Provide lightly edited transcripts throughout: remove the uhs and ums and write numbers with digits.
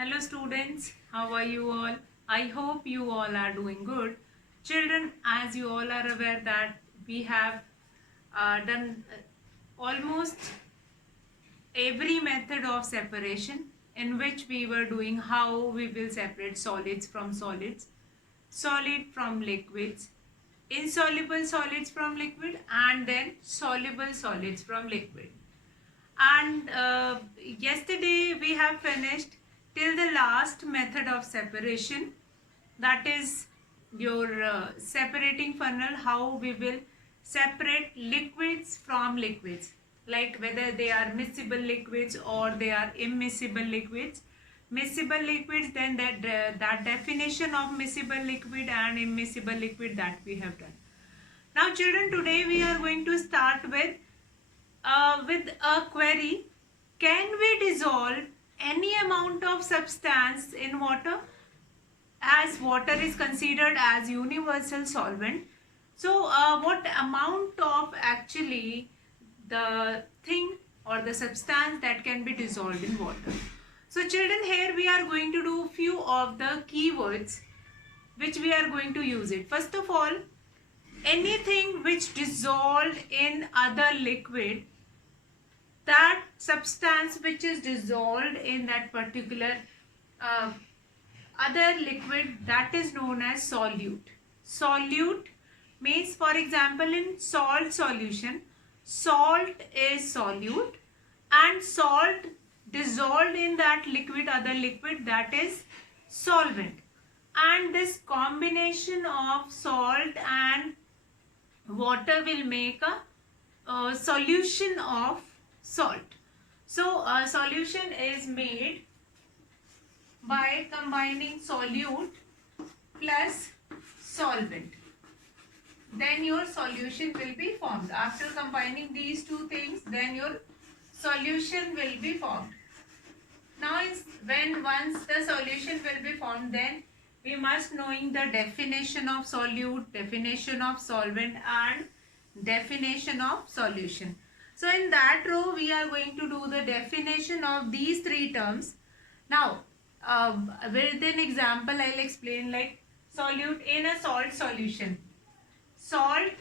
Hello students, how are you all? I hope you all are doing good. Children, as you all are aware that we have done almost every method of separation in which we were doing how we will separate solids from solids, solid from liquids, insoluble solids from liquid, and then soluble solids from liquid. And yesterday we have finished till the last method of separation, that is your separating funnel, how we will separate liquids from liquids, like whether they are miscible liquids or they are immiscible liquids. Miscible liquids, then that definition of miscible liquid and immiscible liquid, that we have done. Now children, today we are going to start with a query. Can we dissolve any amount of substance in water, as water is considered as universal solvent? So what amount of actually the thing or the substance that can be dissolved in water? So children, here we are going to do few of the keywords which we are going to use it. First of all, anything which dissolved in other liquid, that substance which is dissolved in that particular uh, other liquid, that is known as solute. Solute means, for example, in salt solution, salt is solute, and salt dissolved in that liquid, other liquid, that is solvent. And this combination of salt and water will make a solution of salt. So a solution is made by combining solute plus solvent. Then your solution will be formed. After combining these two things, then your solution will be formed. Now once the solution will be formed, then we must knowing the definition of solute, definition of solvent, and definition of solution. So in that row we are going to do the definition of these three terms. Now with an example I'll explain, like solute in a salt solution. Salt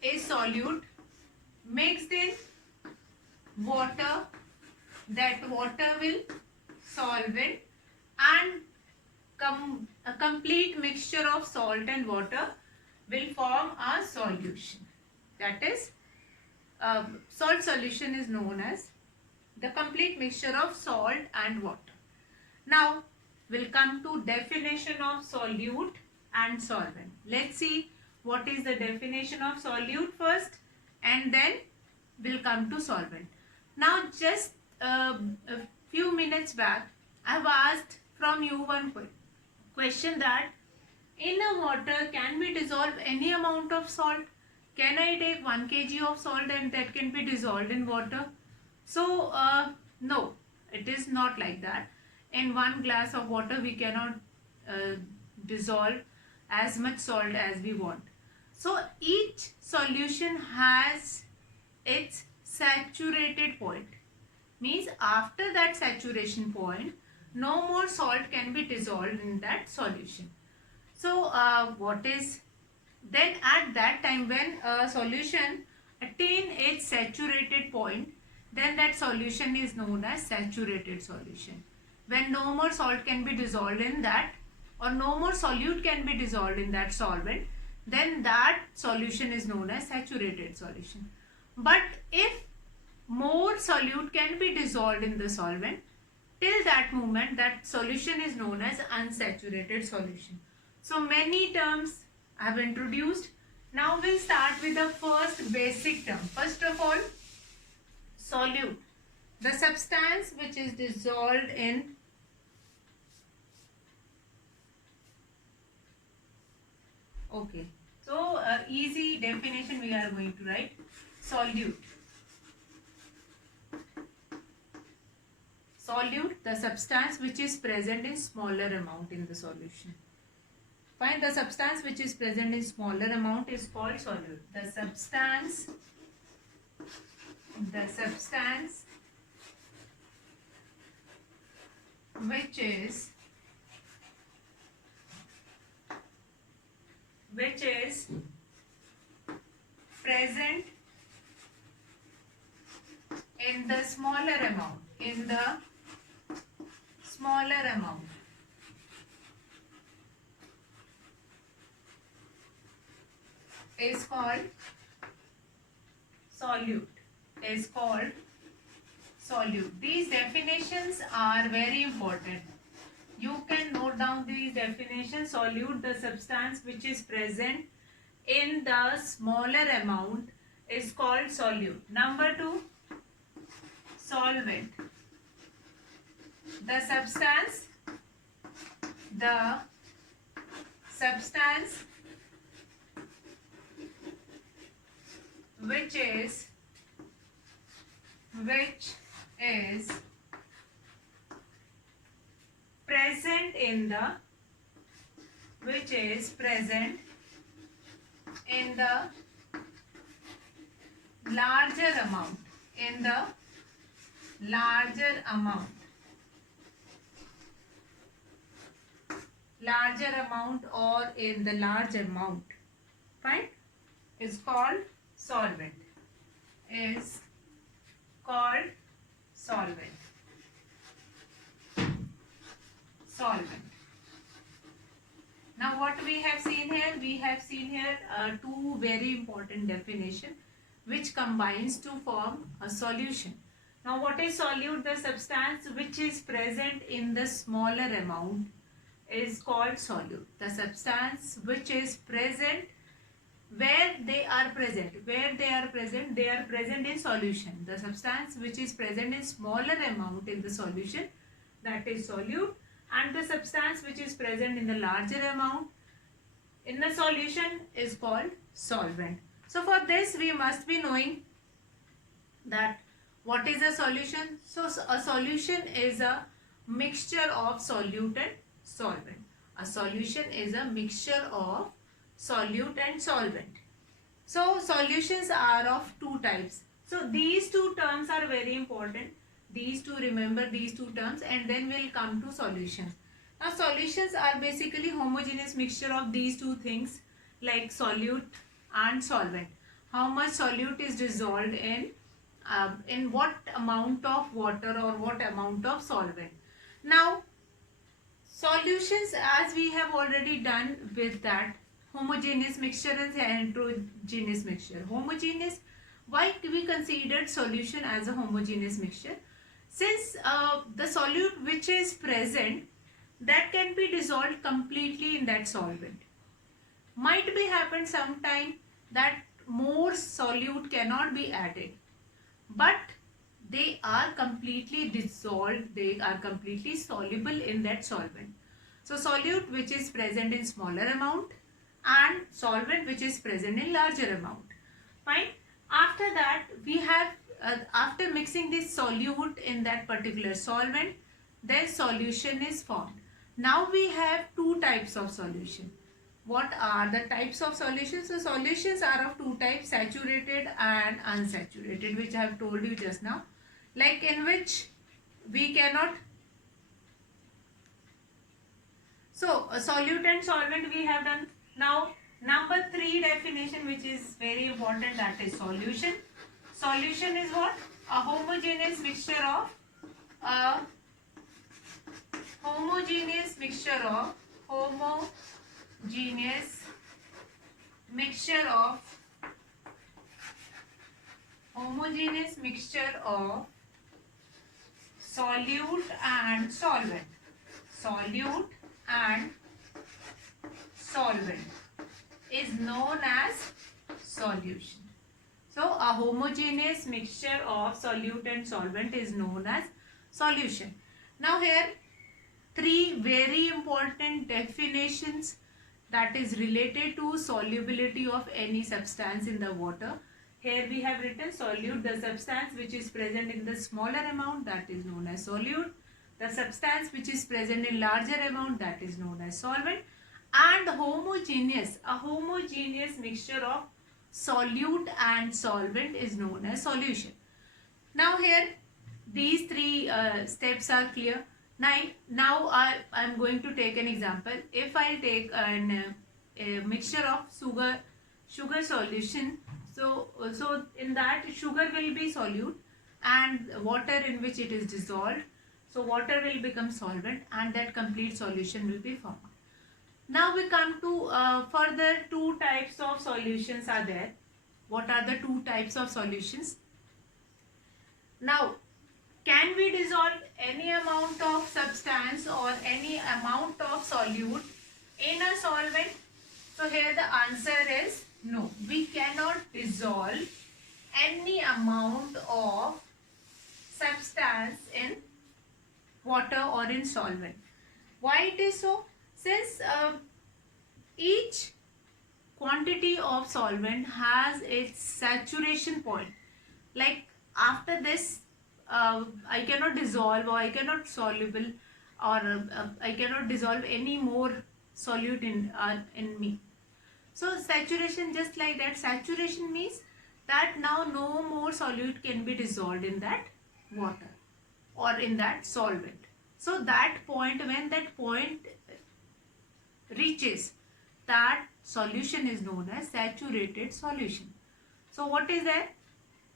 is solute mixed in water, that water will solvent, and a complete mixture of salt and water will form a solution. That is, salt solution is known as the complete mixture of salt and water. Now we'll come to definition of solute and solvent. Let's see what is the definition of solute first, and then we'll come to solvent. Now just a few minutes back I have asked from you one question, that in a water can we dissolve any amount of salt? Can I take 1 kg of salt and that can be dissolved in water? So no, it is not like that. In 1 glass of water we cannot dissolve as much salt as we want. So each solution has its saturated point. Means after that saturation point, no more salt can be dissolved in that solution. So what is then at that time, when a solution attain its saturated point, then that solution is known as saturated solution. When no more salt can be dissolved in that, or no more solute can be dissolved in that solvent, then that solution is known as saturated solution. But if more solute can be dissolved in the solvent, till that moment that solution is known as unsaturated solution. So many terms I have introduced. Now we'll start with the first basic term. First of all, solute, the substance which is dissolved in okay. So easy definition we are going to write. Solute. Solute, the substance which is present in smaller amount in the solution. Find the substance which is present in smaller amount is called solute. The substance which is present in the smaller amount, is called solute. These definitions are very important. You can note down these definitions. Solute, the substance which is present in the smaller amount, is called solute. Number 2, solvent. The substance which is present in the larger amount, or in the large amount, fine, is called solvent. Now what we have seen here? We have seen here two very important definition which combines to form a solution. Now what is solute? The substance which is present in the smaller amount is called solute. The substance which is present where they are present, they are present in solution. The substance which is present in smaller amount in the solution, that is solute, and the substance which is present in the larger amount in the solution is called solvent. So for this we must be knowing that what is a solution. So a solution is a mixture of solute and solvent. A solution is a mixture of solute and solvent. So solutions are of two types. So these two terms are very important. Remember these two terms, and then we'll come to solutions. Now solutions are basically homogeneous mixture of these two things, like solute and solvent. How much solute is dissolved in what amount of water or what amount of solvent. Now solutions, as we have already done with that homogeneous mixture and heterogeneous mixture. Homogeneous, why we considered solution as a homogeneous mixture? Since the solute which is present, that can be dissolved completely in that solvent. Might be happen sometime that more solute cannot be added, but they are completely dissolved, they are completely soluble in that solvent. So solute which is present in smaller amount and solvent which is present in larger amount. Fine. After that we have after mixing this solute in that particular solvent, then solution is formed. Now we have two types of solution. What are the types of solutions? So solutions are of two types, saturated and unsaturated, which I have told you just now, like in which we cannot. So solute and solvent we have done. Now number 3 definition, which is very important, that is solution. Solution is what? A homogeneous mixture of homogeneous mixture of solute and solvent. Solute and solvent is known as solution. So a homogeneous mixture of solute and solvent is known as solution. Now here 3 very important definitions that is related to solubility of any substance in the water. Here we have written solute, the substance which is present in the smaller amount, that is known as solute. The substance which is present in larger amount, that is known as solvent. And homogeneous, a homogeneous mixture of solute and solvent is known as solution. Now here these 3 steps are clear. Now I'm going to take an example. If I take a mixture of sugar solution, so in that sugar will be solute and water in which it is dissolved. So water will become solvent and that complete solution will be formed. Now we come to further two types of solutions are there. What are the two types of solutions? Now, can we dissolve any amount of substance or any amount of solute in a solvent? So here the answer is no. We cannot dissolve any amount of substance in water or in solvent. Why it is so? Since each quantity of solvent has its saturation point. Like after this, I cannot dissolve or I cannot soluble or I cannot dissolve any more solute in me. So saturation, just like that, saturation means that now no more solute can be dissolved in that water or in that solvent. So that point, when that point reaches, that solution is known as saturated solution. So what is that?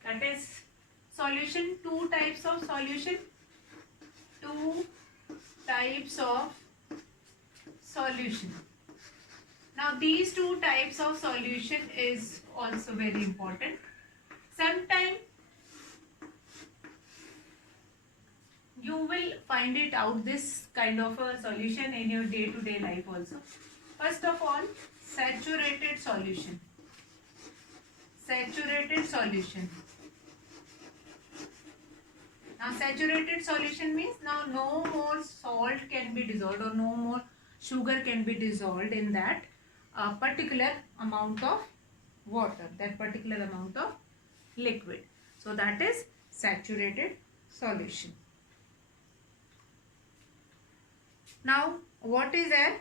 That is solution, two types of solution. Two types of solution. Now these two types of solution is also very important. Sometimes you will find it out, this kind of a solution in your day-to-day life also. First of all, saturated solution. Saturated solution. Now saturated solution means now no more salt can be dissolved or no more sugar can be dissolved in that particular amount of water, that particular amount of liquid. So that is saturated solution. Now what is air?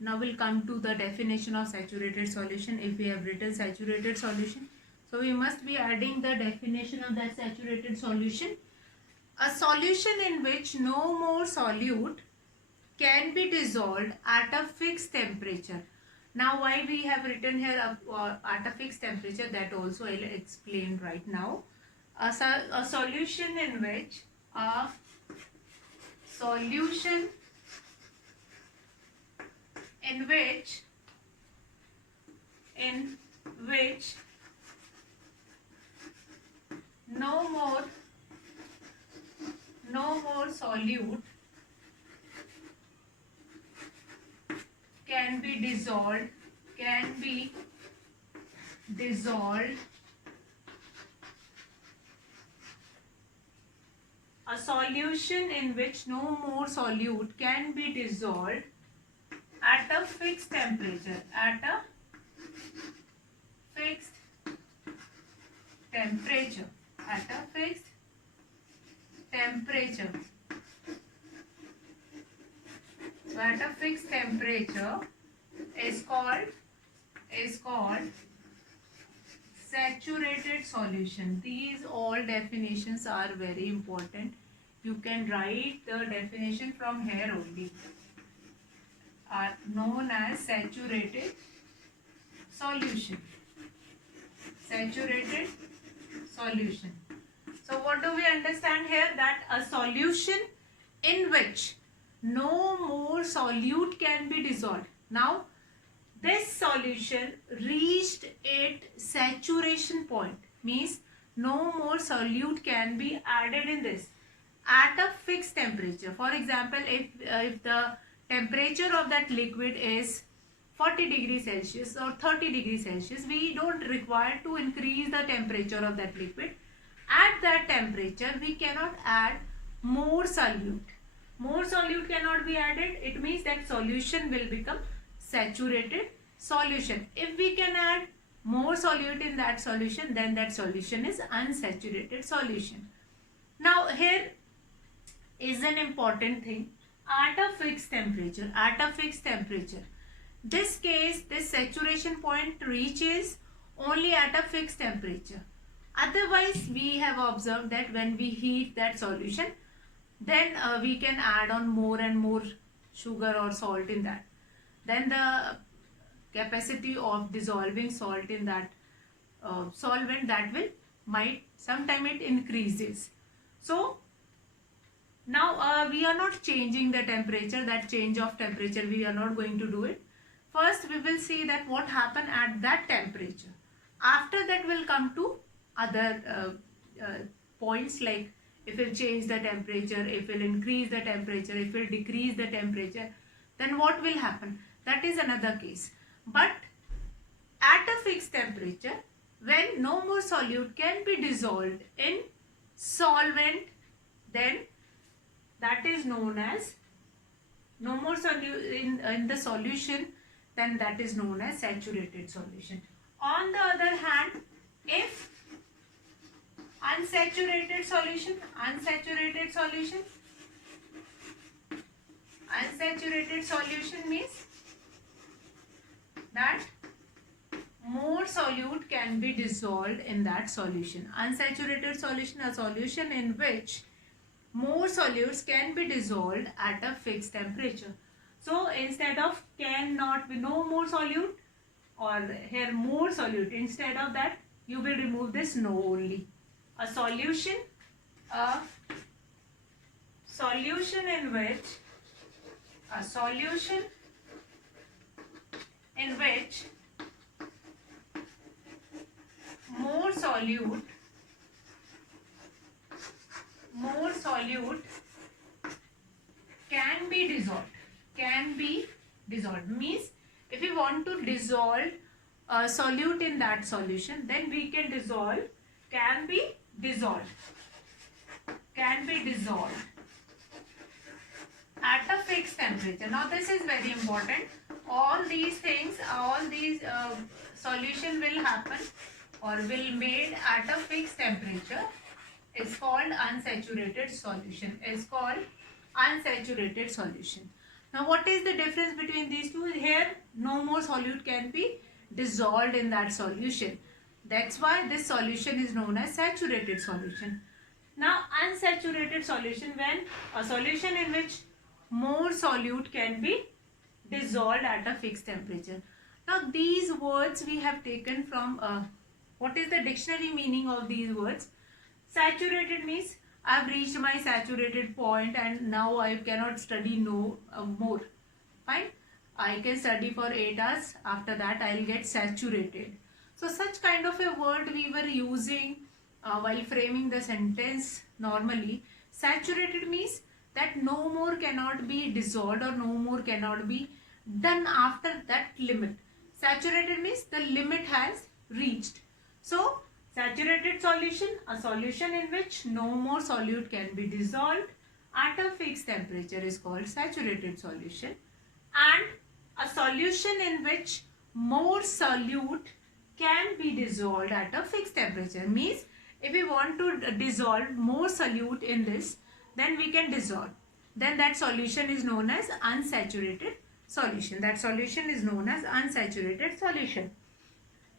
Now we'll come to the definition of saturated solution. If we have written saturated solution, so we must be adding the definition of that saturated solution. A solution in which no more solute can be dissolved at a fixed temperature. Now why we have written here at a fixed temperature, that also I'll explain right now. A solution in which no more solute can be dissolved a solution in which no more solute can be dissolved at a fixed temperature, So at a fixed temperature is called saturated solution. These all definitions are very important. You can write the definition from here only. Are known as saturated solution. Saturated solution. So what do we understand here? That a solution in which no more solute can be dissolved. Now this solution reached its saturation point, means no more solute can be added in this at a fixed temperature. For example, if the temperature of that liquid is 40 degrees Celsius or 30 degrees Celsius, we don't require to increase the temperature of that liquid. At that temperature, we cannot add more solute. More solute cannot be added. It means that solution will become saturated solution. If we can add more solute in that solution, then that solution is unsaturated solution. Now here is an important thing. At a fixed temperature, this saturation point reaches only at a fixed temperature. Otherwise, we have observed that when we heat that solution, then we can add on more and more sugar or salt in that. Then the capacity of dissolving salt in that solvent, that will might sometime it increases. So now we are not changing the temperature, that change of temperature we are not going to do it. First we will see that what happened at that temperature. After that we'll come to other points, like if we'll change the temperature, if we'll increase the temperature, if we'll decrease the temperature, then what will happen, that is another case. But at a fixed temperature, when no more solute can be dissolved in solvent, then that is known as no more in the solution, then that is known as saturated solution. On the other hand, if unsaturated solution means that more solute can be dissolved in that solution. Unsaturated solution, a solution in which more solutes can be dissolved at a fixed temperature. So instead of cannot be no more solute, or here more solute, instead of that you will remove this no only. A solution in which more solute can be dissolved means if we want to dissolve a solute in that solution, then we can dissolve can be dissolved at a fixed temperature. Now this is very important. All these things, solution will happen or will made at a fixed temperature is called unsaturated solution. Now what is the difference between these two? Here no more solute can be dissolved in that solution. That's why this solution is known as saturated solution. Now unsaturated solution, when a solution in which more solute can be dissolved at a fixed temperature. Now these words we have taken from what is the dictionary meaning of these words? Saturated means I've reached my saturated point and now I cannot study no more. Fine. I can study for 8 hours. After that I'll get saturated. So such kind of a word we were using while framing the sentence normally. Saturated means that no more cannot be dissolved or no more cannot be done after that limit. Saturated means the limit has reached. So saturated solution, a solution in which no more solute can be dissolved at a fixed temperature is called saturated solution. And a solution in which more solute can be dissolved at a fixed temperature means if we want to dissolve more solute in this, then we can dissolve. Then that solution is known as unsaturated solution. That solution is known as unsaturated solution.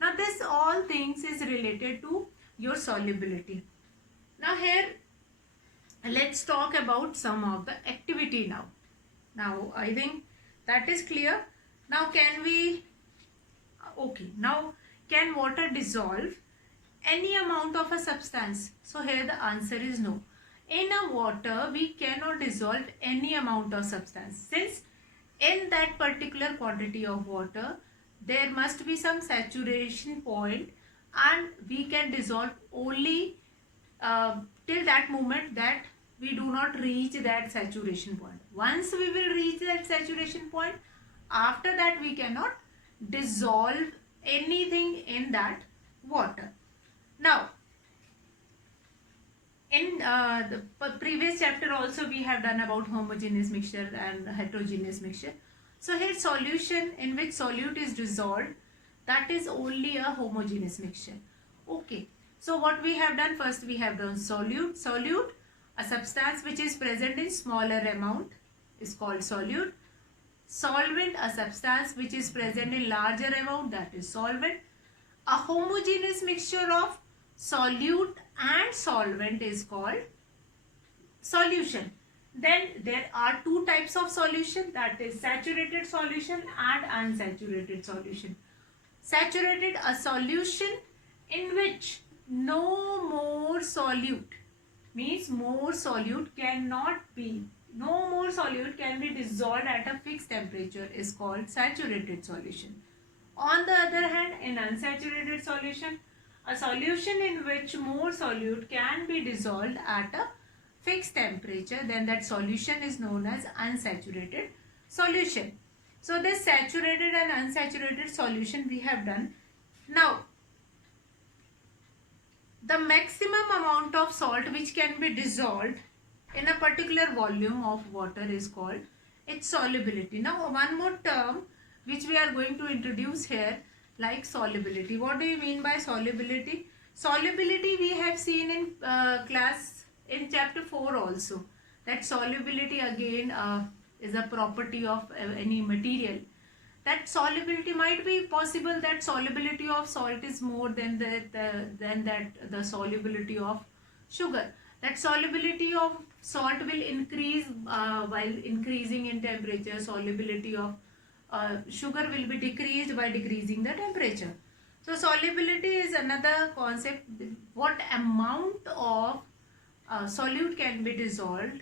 Now this all things is related to your solubility. Now here let's talk about some of the activity now. Now I think that is clear. Now can water dissolve any amount of a substance? So here the answer is no. In a water we cannot dissolve any amount of substance, since in that particular quantity of water there must be some saturation point and we can dissolve only till that moment that we do not reach that saturation point. Once we will reach that saturation point, after that we cannot dissolve anything in that water. Now in the previous chapter also we have done about homogeneous mixture and heterogeneous mixture. So here solution in which solute is dissolved, that is only a homogeneous mixture. Okay. So what we have done, first we have done solute. Solute, a substance which is present in smaller amount is called solute. Solvent, a substance which is present in larger amount, that is solvent. A homogeneous mixture of solute and solvent is called solution. Then there are two types of solution, that is saturated solution and unsaturated solution. Saturated, a solution in which no more solute, means more solute cannot be, no more solute can be dissolved at a fixed temperature, is called saturated solution. On the other hand, in unsaturated solution, a solution in which more solute can be dissolved at a fixed temperature, then that solution is known as unsaturated solution. So this saturated and unsaturated solution we have done. Now, the maximum amount of salt which can be dissolved in a particular volume of water is called its solubility. Now, one more term which we are going to introduce here, like solubility. What do you mean by solubility? Solubility we have seen in class in chapter 4 also, that solubility again is a property of any material. That solubility might be possible, that solubility of salt is more than the solubility of sugar. That solubility of salt will increase while increasing in temperature. Solubility of sugar will be decreased by decreasing the temperature. So solubility is another concept, what amount of solute can be dissolved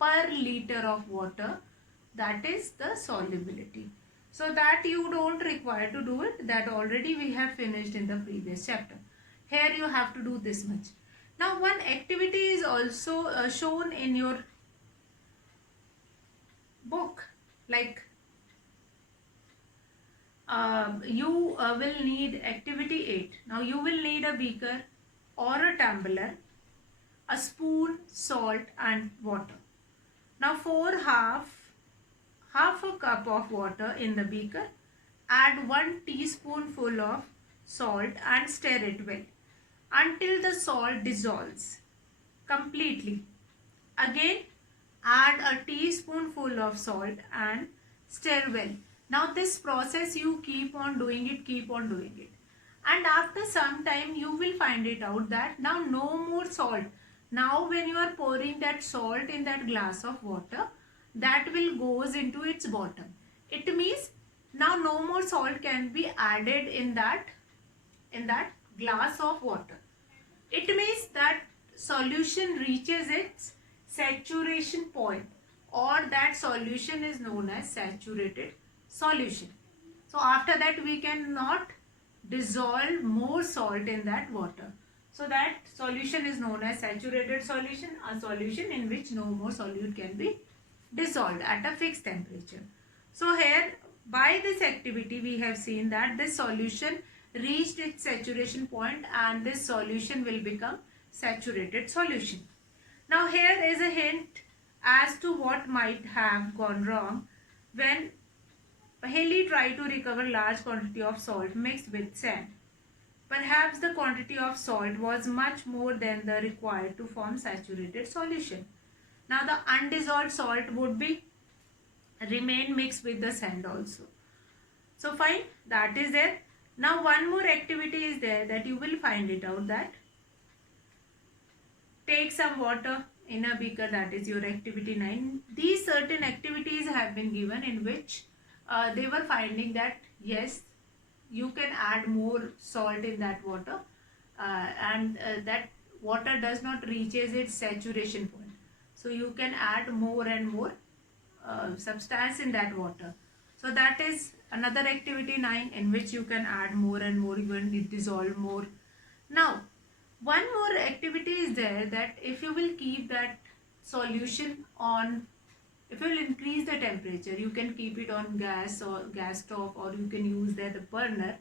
per liter of water, that is the solubility. So that you don't require to do it, that already we have finished in the previous chapter. Here you have to do this much. Now one activity is also shown in your book, like you will need activity 8. Now you will need a beaker or a tumbler, a spoon, salt and water. Now for half a cup of water in the beaker, add 1 teaspoonful of salt and stir it well until the salt dissolves completely. Again, add a teaspoonful of salt and stir well. Now this process you keep on doing it. And after some time you will find it out that now no more salt. Now when you are pouring that salt in that glass of water, that will goes into its bottom. It means now no more salt can be added in that glass of water. It means that solution reaches its saturation point, or that solution is known as saturated solution. So after that we cannot dissolve more salt in that water. So that solution is known as saturated solution, a solution in which no more solute can be dissolved at a fixed temperature. So here by this activity we have seen that this solution reached its saturation point and this solution will become saturated solution. Now here is a hint as to what might have gone wrong when Haley tried to recover large quantity of salt mixed with sand. Perhaps the quantity of salt was much more than the required to form saturated solution. Now the undissolved salt would be remain mixed with the sand also. So fine, that is there. Now one more activity is there that you will find it out, that take some water in a beaker, that is your activity 9. These certain activities have been given in which they were finding that yes, you can add more salt in that water and that water does not reaches its saturation point. So you can add more and more substance in that water. So that is another activity 9 in which you can add more and more, you will dissolve more. Now one more activity is there, that if you will keep that solution on, if you will increase the temperature, you can keep it on gas or gas stove, or you can use the burner,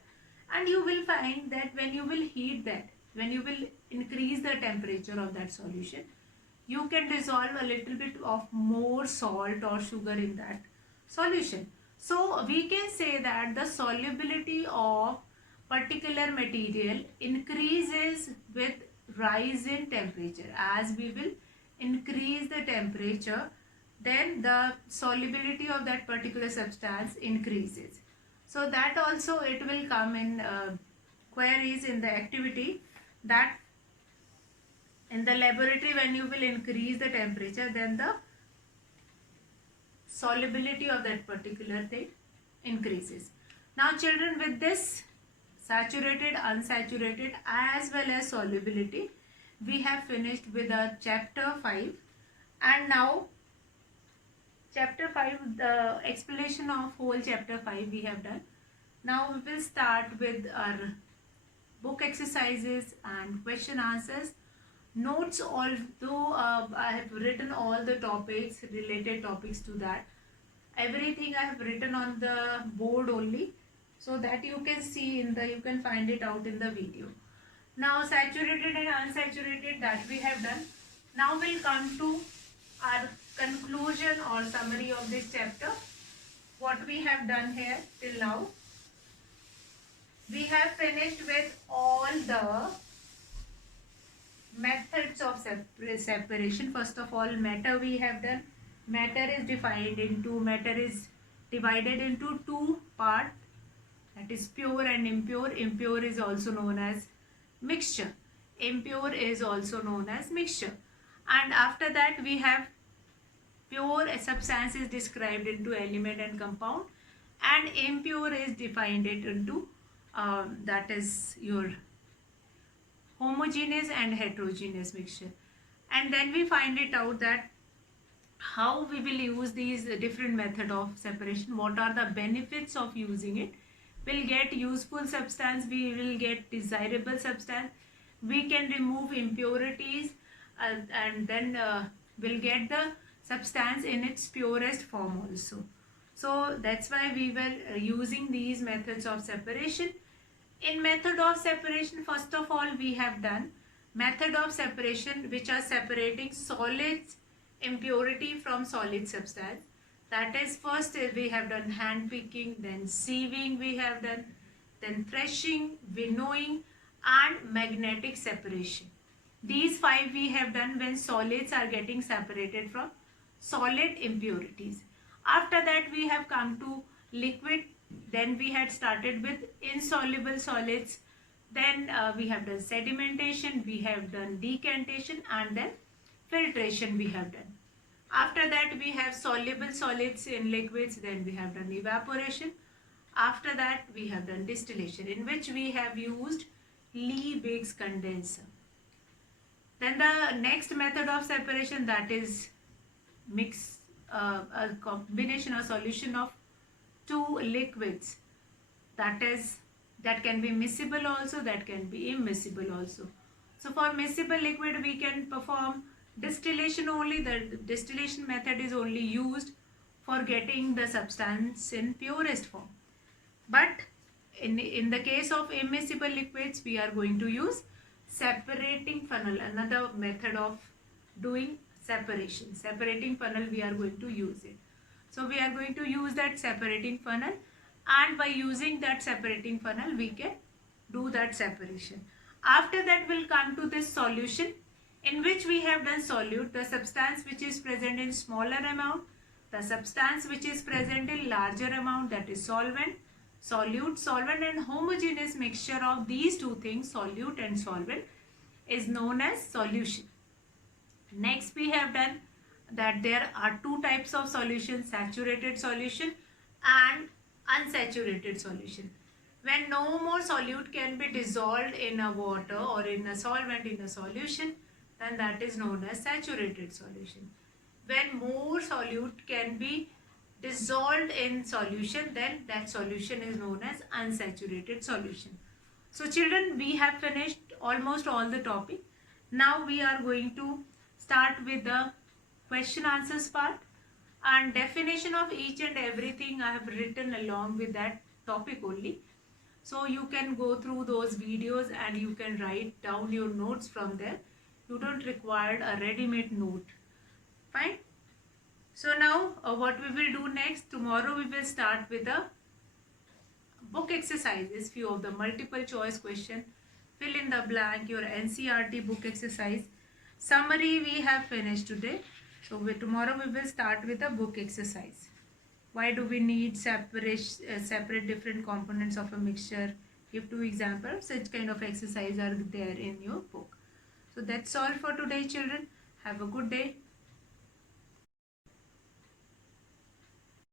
and you will find that when you will heat that, when you will increase the temperature of that solution, you can dissolve a little bit of more salt or sugar in that solution. So we can say that the solubility of particular material increases with rise in temperature. As we will increase the temperature, then the solubility of that particular substance increases. So that also it will come in queries in the activity. that in the laboratory when you will increase the temperature, then the solubility of that particular thing increases. Now children, with this saturated, unsaturated as well as solubility, we have finished with our chapter 5. And now chapter 5, the explanation of whole chapter 5 we have done. Now we will start with our book exercises and question answers. Notes, although I have written all the topics, related topics to that, everything I have written on the board only, so that you can see you can find it out in the video. Now saturated and unsaturated, that we have done. Now we'll come to our conclusion or summary of this chapter. What we have done here till now, we have finished with all the methods of separation. First of all, matter we have done. Matter is divided into two parts, that is pure and impure. Impure is also known as mixture. Impure is also known as mixture. And after that we have pure substance is described into element and compound, and impure is defined it into that is your homogeneous and heterogeneous mixture. And then we find it out that how we will use these different method of separation, what are the benefits of using it. We'll get useful substance, we will get desirable substance, we can remove impurities, and then we'll get the substance in its purest form also. So that's why we were using these methods of separation. In method of separation, first of all we have done method of separation which are separating solids impurity from solid substance. That is, first we have done hand picking, then sieving we have done, then threshing, winnowing and magnetic separation. These 5 we have done when solids are getting separated from solid impurities. After that we have come to liquid, then we had started with insoluble solids, then we have done sedimentation, we have done decantation, and then filtration we have done. After that we have soluble solids in liquids, then we have done evaporation. After that we have done distillation, in which we have used Liebig's condenser. Then the next method of separation, that is mix a combination or solution of two liquids, that can be miscible also, that can be immiscible also. So for miscible liquid we can perform distillation only. The distillation method is only used for getting the substance in purest form. But in the case of immiscible liquids, we are going to use separating funnel, another method of doing separation. Separating funnel, we are going to use it. So we are going to use that separating funnel, and by using that separating funnel we can do that separation. After that we'll come to this solution, in which we have done solute, the substance which is present in smaller amount, the substance which is present in larger amount, that is solvent. Solute, solvent and homogeneous mixture of these two things, solute and solvent, is known as solution. Next we have done that there are two types of solution, saturated solution and unsaturated solution. When no more solute can be dissolved in a water or in a solvent in a solution, then that is known as saturated solution. When more solute can be dissolved in solution, then that solution is known as unsaturated solution. So children, we have finished almost all the topic. Now we are going to start with the question answers part, and definition of each and everything I have written along with that topic only. So you can go through those videos and you can write down your notes from there. You don't require a ready-made note. Fine. So now what we will do next, tomorrow we will start with the book exercises, few of the multiple choice question, fill in the blank, your NCERT book exercise. Summary we have finished today. So tomorrow we will start with a book exercise. Why do we need separate different components of a mixture? give two examples. Such kind of exercise are there in your book. So that's all for today, children. Have a good day.